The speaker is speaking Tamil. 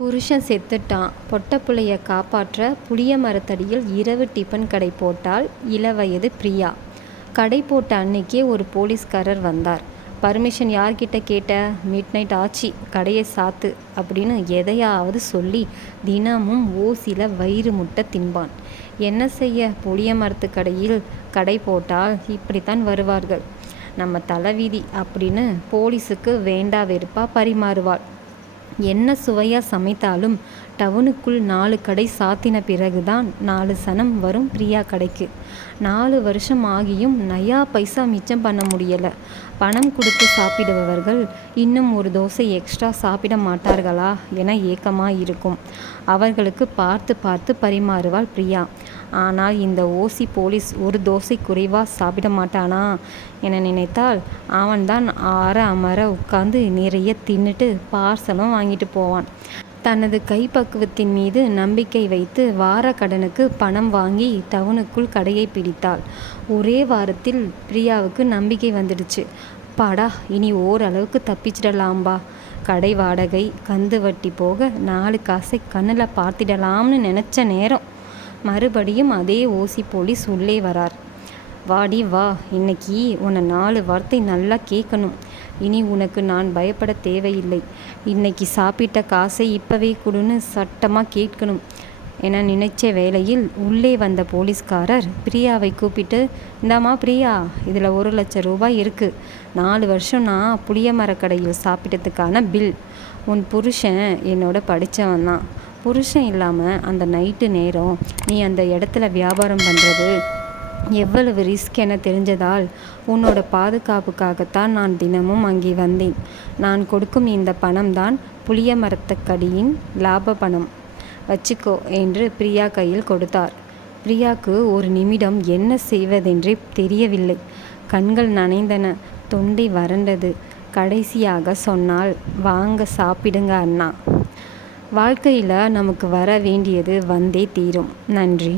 புருஷன் செத்துட்டான். பொட்ட புள்ளைய காப்பாற்ற புளிய மரத்தடியில் இரவு டிபன் கடை போட்டாள் இளவயது பிரியா. கடை போட்ட அன்னைக்கே ஒரு போலீஸ்காரர் வந்தார். பர்மிஷன் யார்கிட்ட கேட்ட? மிட் நைட் ஆச்சு, கடையை சாத்து அப்படின்னு எதையாவது சொல்லி தினமும் ஓசில வயிறு முட்டை தின்பான். என்ன செய்ய, புளிய மரத்து கடையில் கடை போட்டால் இப்படித்தான் வருவார்கள். நம்ம தலைவிதி அப்படின்னு போலீஸுக்கு வேண்டா வெறுப்பா பரிமாறுவாள். என்ன சுவையாக சமைத்தாலும் டவுனுக்குள் 4 கடை சாத்தின பிறகுதான் 4 சனம் வரும் பிரியா கடைக்கு. 4 வருஷம் ஆகியும் நயா பைசா மிச்சம் பண்ண முடியலை. பணம் கொடுத்து சாப்பிடுபவர்கள் இன்னும் ஒரு தோசை எக்ஸ்ட்ரா சாப்பிட மாட்டார்களா என ஏக்கமாக இருக்கும். அவர்களுக்கு பார்த்து பார்த்து பரிமாறுவாள் பிரியா. ஆனால் இந்த ஓசி போலீஸ் ஒரு தோசை குறைவாக சாப்பிட மாட்டானா என நினைத்தால் அவன்தான் அமர உட்கார்ந்து நிறைய தின்னுட்டு பார்சலும் வாங்கிட்டு போவான். தனது கைப்பக்குவத்தின் மீது நம்பிக்கை வைத்து வார கடனுக்கு பணம் வாங்கி டவுனுக்குள் கடையை பிடித்தாள். ஒரே வாரத்தில் பிரியாவுக்கு நம்பிக்கை வந்துடுச்சு. பாடா, இனி ஓரளவுக்கு தப்பிச்சிடலாம்பா. கடை வாடகை கந்து வட்டி போக 4 காசை கண்ணில் பார்த்திடலாம்னு நினச்ச நேரம் மறுபடியும் அதே ஓசி போலீஸ் உள்ளே வரார். வாடி வா, இன்னைக்கு உன்னை 4 வார்த்தை நல்லா கேட்கணும். இனி உனக்கு நான் பயப்பட தேவையில்லை. இன்னைக்கு சாப்பிட்ட காசை இப்பவே கொடுன்னு சட்டமாக கேட்கணும் என நினைச்ச வேளையில் உள்ளே வந்த போலீஸ்காரர் பிரியாவை கூப்பிட்டு, இந்தாம்மா பிரியா, இதில் 1 லட்சம் ரூபாய் இருக்குது. 4 வருஷம் நான் புளிய மரக்கடையில் சாப்பிட்டதுக்கான பில். உன் புருஷன் என்னோட படித்தவன் தான். புருஷன் இல்லாமல் அந்த நைட்டு நேரம் நீ அந்த இடத்துல வியாபாரம் பண்ணுறது எவ்வளவு ரிஸ்க் என தெரிஞ்சதால் உன்னோட பாதுகாப்புக்காகத்தான் நான் தினமும் அங்கே வந்தேன். நான் கொடுக்கும் இந்த பணம் தான் புளிய மரத்தக்கடியின் லாப பணம். வச்சுக்கோ என்று பிரியா கையில் கொடுத்தார். பிரியாவுக்கு ஒரு நிமிடம் என்ன செய்வதென்றே தெரியவில்லை. கண்கள் நனைந்தன, தொண்டை வறண்டது. கடைசியாக சொன்னால், வாங்க சாப்பிடுங்க அண்ணா. வாழ்க்கையில் நமக்கு வர வேண்டியது வந்தே தீரும். நன்றி.